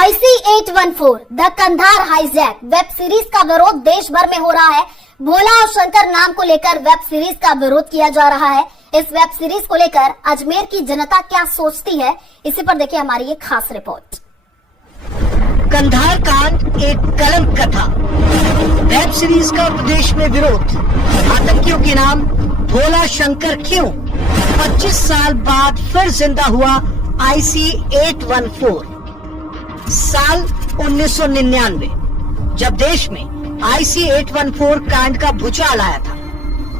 IC-814 the Kandahar hijack web series का विरोध देश भर में हो रहा है। भोला और शंकर नाम को लेकर वेब सीरीज का विरोध किया जा रहा है। इस वेब सीरीज को लेकर अजमेर की जनता क्या सोचती है, इसी पर देखिए हमारी ये खास रिपोर्ट। कंधार कांड एक कलंक कथा। वेब सीरीज का प्रदेश में विरोध। आतंकियों के नाम भोला शंकर क्यों? 25 साल बाद फिर जिंदा हुआ IC-814। साल 1999 जब देश में IC-814 कांड का भूचाल आया था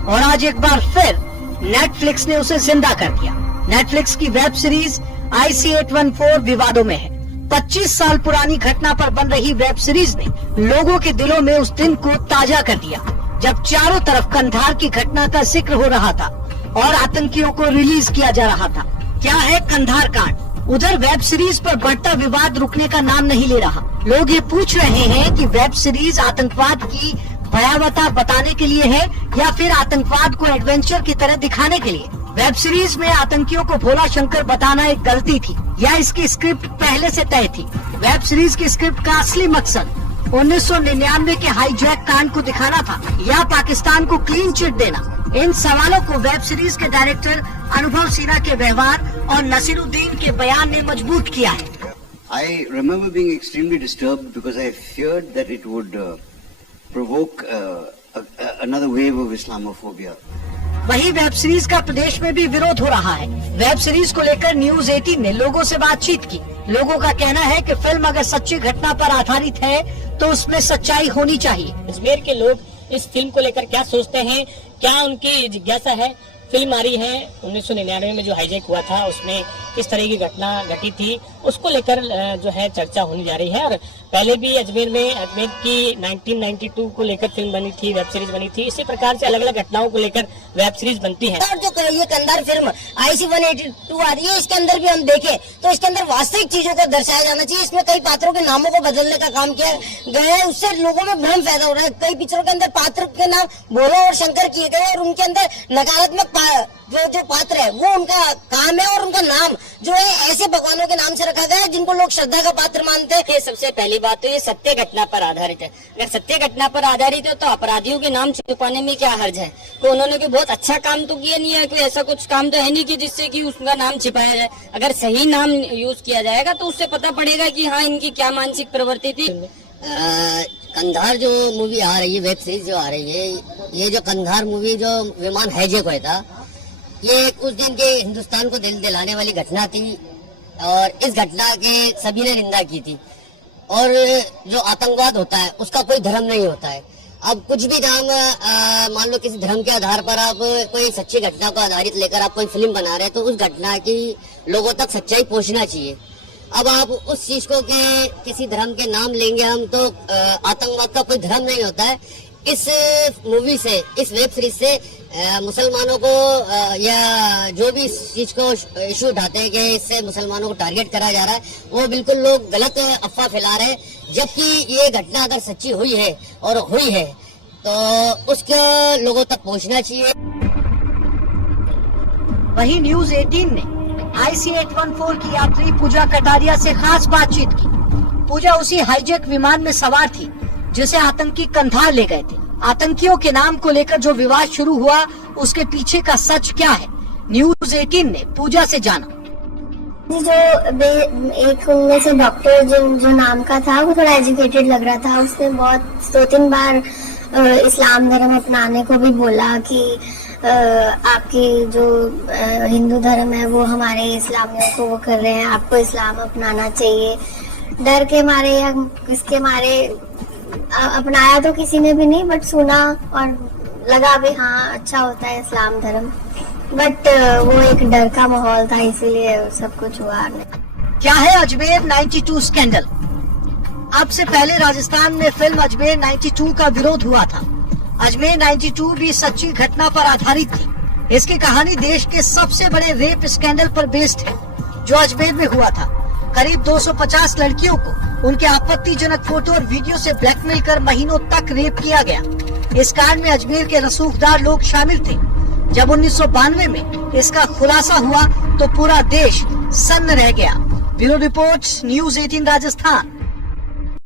और आज एक बार फिर नेटफ्लिक्स ने उसे जिंदा कर दिया। नेटफ्लिक्स की वेब सीरीज IC-814 विवादों में है। 25 साल पुरानी घटना पर बन रही वेब सीरीज ने लोगों के दिलों में उस दिन को ताजा कर दिया जब चारों तरफ कंधार की घटना का जिक्र हो रहा था और आतंकियों को रिलीज किया जा रहा था। क्या है कंधार कांड? उधर वेब सीरीज पर बढ़ता विवाद रुकने का नाम नहीं ले रहा। लोग ये पूछ रहे हैं कि वेब सीरीज आतंकवाद की भयावहता बताने के लिए है या फिर आतंकवाद को एडवेंचर की तरह दिखाने के लिए। वेब सीरीज में आतंकियों को भोला शंकर बताना एक गलती थी या इसकी स्क्रिप्ट पहले से तय थी? वेब सीरीज की स्क्रिप्ट का असली मकसद 1999 के हाईजैक कांड को दिखाना था या पाकिस्तान को क्लीन चिट देना? इन सवालों को वेब सीरीज के डायरेक्टर अनुभव सिन्हा के व्यवहार और नसीरुद्दीन के बयान ने मजबूत किया है। I remember being extremely disturbed because I feared that it would provoke another wave of Islamophobia. वही वेब सीरीज का प्रदेश में भी विरोध हो रहा है। वेब सीरीज को लेकर न्यूज 18 ने लोगों से बातचीत की। लोगों का कहना है कि फिल्म अगर सच्ची घटना पर आधारित है तो उसमें सच्चाई होनी चाहिए। अजमेर के लोग इस फिल्म को लेकर क्या सोचते हैं, क्या उनकी जिज्ञासा है? फिल्म आ रही है 1999 में जो हाईजैक हुआ था उसमें किस तरह की घटना घटी थी, उसको लेकर जो है चर्चा होने जा रही है। और पहले भी अजमेर की 1992 को लेकर फिल्म बनी थी, वेब सीरीज बनी थी। इसी प्रकार से अलग अलग घटनाओं को लेकर वेब सीरीज बनती है। और जो ये कंधार फिल्म IC-182 आ रही है, इसके अंदर भी हम देखें तो इसके अंदर वास्तविक चीजों को दर्शाया जाना चाहिए। इसमें कई पात्रों के नामों को बदलने का काम किया गया है, उससे लोगों में भ्रम पैदा हो रहा है। कई पिक्चरों के अंदर पात्र के नाम भोला और शंकर किए गए और उनके अंदर नकारात्मक जो पात्र है वो उनका काम है और उनका नाम जो है ऐसे भगवानों के नाम से रखा गया है जिनको लोग श्रद्धा का पात्र मानते हैं। ये सबसे पहली बात तो ये सत्य घटना पर आधारित है। अगर सत्य घटना पर आधारित है तो अपराधियों के नाम छुपाने में क्या हर्ज है? तो उन्होंने कोई बहुत अच्छा काम तो किया नहीं है, कोई ऐसा कुछ काम तो है नहीं कि जिससे कि उसका नाम छिपाया जाए। अगर सही नाम यूज किया जाएगा तो उससे पता पड़ेगा कि हाँ इनकी क्या मानसिक प्रवृत्ति थी। कंधार जो मूवी आ रही है, वेब सीरीज जो आ रही है, ये जो कंधार मूवी जो विमान हाईजैक हुआ था, ये उस दिन के हिंदुस्तान को दिल दिलाने वाली घटना थी और इस घटना के सभी ने निंदा की थी। और जो आतंकवाद होता है उसका कोई धर्म नहीं होता है। अब कुछ भी नाम मान लो किसी धर्म के आधार पर आप कोई सच्ची घटना को आधारित लेकर आप कोई फिल्म बना रहे हैं तो उस घटना की लोगों तक सच्चाई पहुंचना चाहिए। अब आप उस चीज को के किसी धर्म के नाम लेंगे हम तो आतंकवाद का कोई धर्म नहीं होता है। इस मूवी से, इस वेब सीरीज से मुसलमानों को या जो भी इस चीज को इशू उठाते हैं कि इससे मुसलमानों को टारगेट करा जा रहा है, वो बिल्कुल लोग गलत अफवाह फैला रहे हैं। जबकि ये घटना अगर सच्ची हुई है और हुई है तो उसके लोगों तक पहुंचना चाहिए। वही न्यूज 18 ने IC-814 की यात्री पूजा कटारिया से खास बातचीत की। पूजा उसी हाईजैक विमान में सवार थी जिसे आतंकी कंधार ले गए थे। आतंकियों के नाम को लेकर जो विवाद शुरू हुआ उसके पीछे का सच क्या है, न्यूज 18 ने पूजा से जाना। जो एक उनमें से डॉक्टर जो नाम का था वो थोड़ा एजुकेटेड लग रहा था। उसने बहुत 2-3 बार इस्लाम धर्म अपनाने को भी बोला कि आपकी जो हिंदू धर्म है वो हमारे इस्लामियों को वो कर रहे हैं, आपको इस्लाम अपनाना चाहिए। डर के मारे या किसके मारे अपनाया तो किसी ने भी नहीं, बट सुना और लगा भी हाँ अच्छा होता है इस्लाम धर्म, बट वो एक डर का माहौल था इसीलिए सब कुछ हुआ नहीं। क्या है अजमेर 92 स्कैंडल? अब से पहले राजस्थान में फिल्म अजमेर 92 का विरोध हुआ था। अजमेर 92 भी सच्ची घटना पर आधारित थी। इसकी कहानी देश के सबसे बड़े रेप स्कैंडल पर बेस्ड है जो अजमेर में हुआ था। करीब 250 लड़कियों को उनके आपत्तिजनक फोटो और वीडियो से ब्लैकमेल कर महीनों तक रेप किया गया। इस कांड में अजमेर के रसूखदार लोग शामिल थे। जब 1992 में इसका खुलासा हुआ तो पूरा देश सन्न रह गया। Bureau report, news 18 Rajasthan.